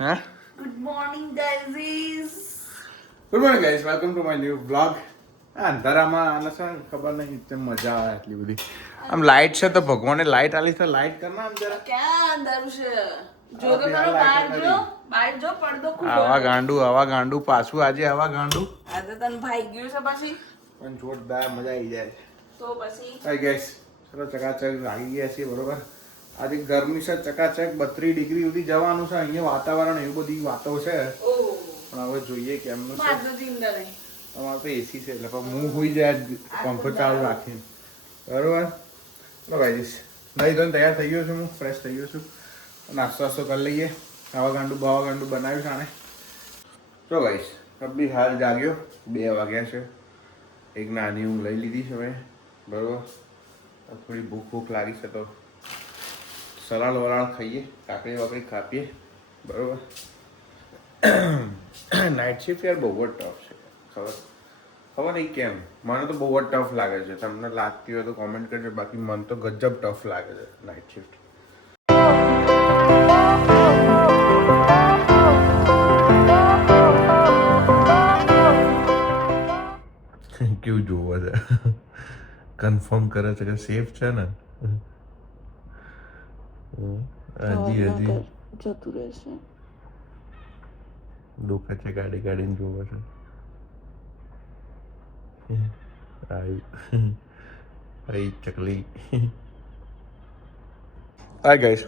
હા good morning guys. Good morning guys, welcome to my new vlog. અંધારામાં આને છે ને ખબર નહીં તેમ મજા આવે આટલી બધી. આમ લાઈટ છે તો ભગવાને લાઈટ આલી છે, લાઈટ કરના આમ જરા. ક્યાં અંધારું છે? જો તો ખરો બહાર જો, બહાર જો પડદો ખુલ્લો. આવા ગાંડું પાછું આજે આવા ગાંડું. આજે તને ભાઈ ગયું છે પછી પણ જોરદાર મજા આવી જાય. તો પછી હાય ગાઈસ, ચલો ચકાચક આવી ગયા છીએ બરોબર. આજે ગરમી છે ચકાચક 32 ડિગ્રી સુધી જવાનું છે. અહીંયા વાતાવરણ એવું બધી વાતો છે. ઓહ પણ હવે જોઈએ કેમનું છે. મારતો જીંદા નહીં. અમારે તો એસી છે એટલે પણ હું હોઈ જાય પંખો ચાલુ રાખીને બરોબર. ચલો ભાઈ નહીં તો તૈયાર થઈ ગયો છું, હું ફ્રેશ થઈ ગયો છું. નાસ્તો વાસ્તો કરી લઈએ. આવા ગાંડું બનાવ્યું છે આને. ચલો ભાઈ કબી હાલ જાગ્યો, 2 વાગ્યા છે. એક નાની ઊંઘ લઈ લીધી છે હવે બરોબર. થોડી ભૂખ લાગી છે તો સલાડ વલાડ ખાઈએ, કાકડી વાકડી કાપીએ બરોબર. નાઇટ શિફ્ટ યાર બહુ જ ટફ છે. ખબર નહીં કેમ, મને તો બહુ જ ટફ લાગે છે. તમને લાગતી હોય તો કોમેન્ટ કરજો, બાકી મને તો ગજબ ટફ લાગે છે નાઇટ શિફ્ટ. કેવું જોવે છે, કન્ફર્મ કરે છે કે સેફ છે ને. હજી જતું રહેશે. ડોકા છે ગાડી ગાડીને જોવે છે. આવી ચકલી. હાય ગાઈસ,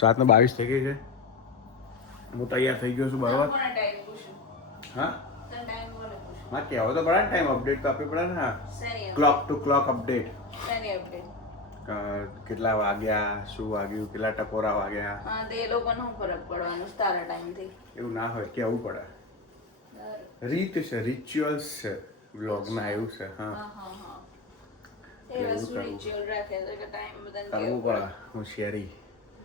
7:22 થઈ ગઈ છે. હું તૈયાર થઈ ગયો છું બરાબર. હા માં કહેવો તો પડે ને, ટાઈમ અપડેટ તો આપવી પડે ને. હા, ક્લોક ટુ ક્લોક અપડેટ. કેટલા વાગ્યા, શું વાગ્યું, કેટલા ટકોરા વાગ્યા. હા, તે એ લોકોનો ફરક પડવાનો તારા ટાઈમથી. એવું ના હોય, કેવું પડે. રીત છે, રિચ્યુઅલ્સ છે વ્લોગના, એવું છે. હા એ વસ્તુ રિચ્યુઅલ રાખે છે કે ટાઈમ બધાને કરવું પડે, હોશિયારી.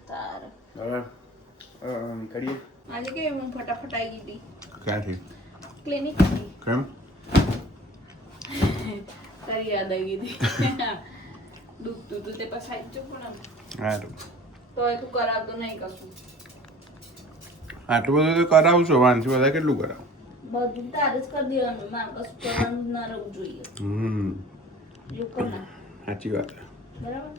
તારે બરાબર. નીકળીએ. આજે કેવી હું ફટાફટ આવી ગઈ હતી ક્યાંથી? ક્લિનિક હતી. કેમ? તારી યાદ આવી ગઈ હતી. દુખતું હતું તે પછી આવી જ પણ સારું. તો એ તું કરાવતો નહીં કશું. આટલું બધું તો કરાવું છું, વાંચી બધા કેટલું કરાવું? બધું તારે જ કરી દેવાનું, મારે કશું કરવાનું ના રહેવું જોઈએ. હમ, જો કર ના. સાચી વાત. બરાબર.